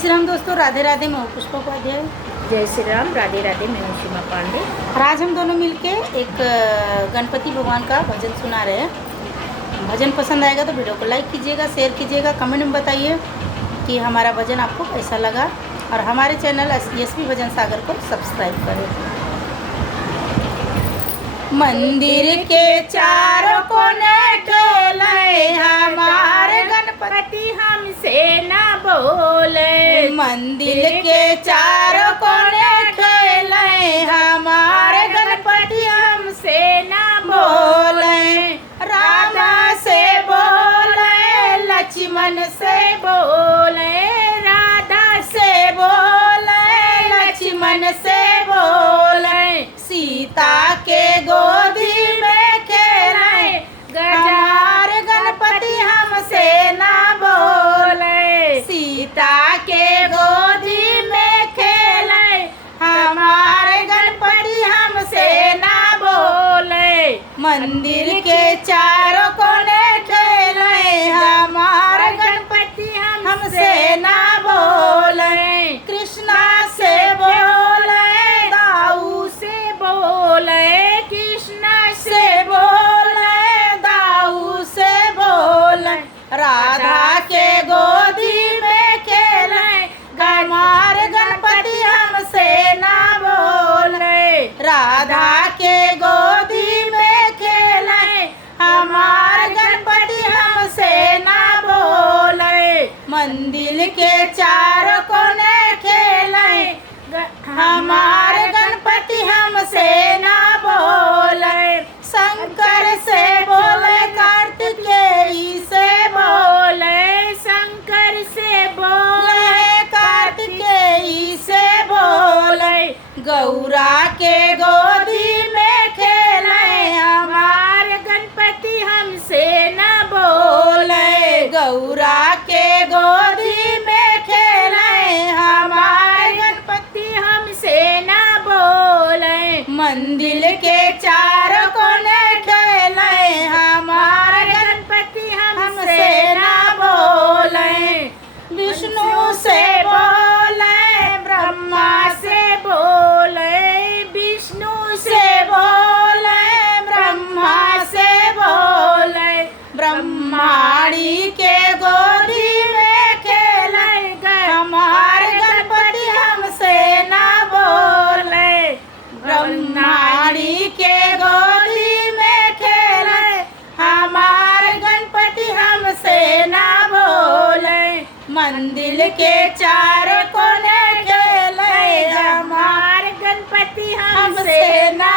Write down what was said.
श्री राम दोस्तों, राधे राधे। मैं हूँ पुष्पा उपाध्याय। जय श्री राम, राधे राधे। मैं हूँ सीमा पांडे। और आज हम दोनों मिलके एक गणपति भगवान का भजन सुना रहे हैं। भजन पसंद आएगा तो वीडियो को लाइक कीजिएगा, शेयर कीजिएगा, कमेंट में बताइए कि हमारा भजन आपको कैसा लगा। और हमारे चैनल एसपी भजन सागर को सब्सक्राइब करें। मंदिर के चारों कोने डोले हमारे गणपति हमसे ना बोले। मंदिर के चारों कोने खेले हमारे गणपति हमसे ना बोले। राधा से बोले, लक्ष्मण से बोले, राधा से बोले, लक्ष्मण से बोले। सीता के गोदी में खेले हमारे गणपति हमसे ना बोले। सीता के गोदी में खेले हमारे गणपति हमसे ना बोले। मंदिर के चारों कोने खेले हमारे गणपति हमसे ना बोले। कृष्णा से बोले, दाऊ से बोले, कृष्णा से बोले, दाऊ से बोले। राधा के गोदी में खेले हमारे गणपति हमसे ना बोले। राधा के गोदी में खेले हमारे गणपति हमसे ना बोले। मंदिर के चारों कोने खेले हमारे गणपति हमसे ना बोले। शंकर से बोले, कार्तिकेय से बोले, शंकर से बोले, कार्तिकेय से बोले। गौरा के गोदी में खेले हमारे गणपति हमसे ना बोले। गौरा के गोदी में खेले हमारे गणपति हमसे ना बोले। मंदिर के चारों कोने खेले हमारे गणपति हमसे ना बोले। विष्णु से बोले, ब्रह्मा से बोले, विष्णु से बोले, ब्रह्मा से बोले। ब्रह्माणी के गोदी में खेले हमारे गणपति हमसे ना बोले। ब्रह्माणी के गोदी में खेले हमारे गणपति हमसे ना बोले। मंदिर के चारों कोने खेले हमारे गणपति हमसे ना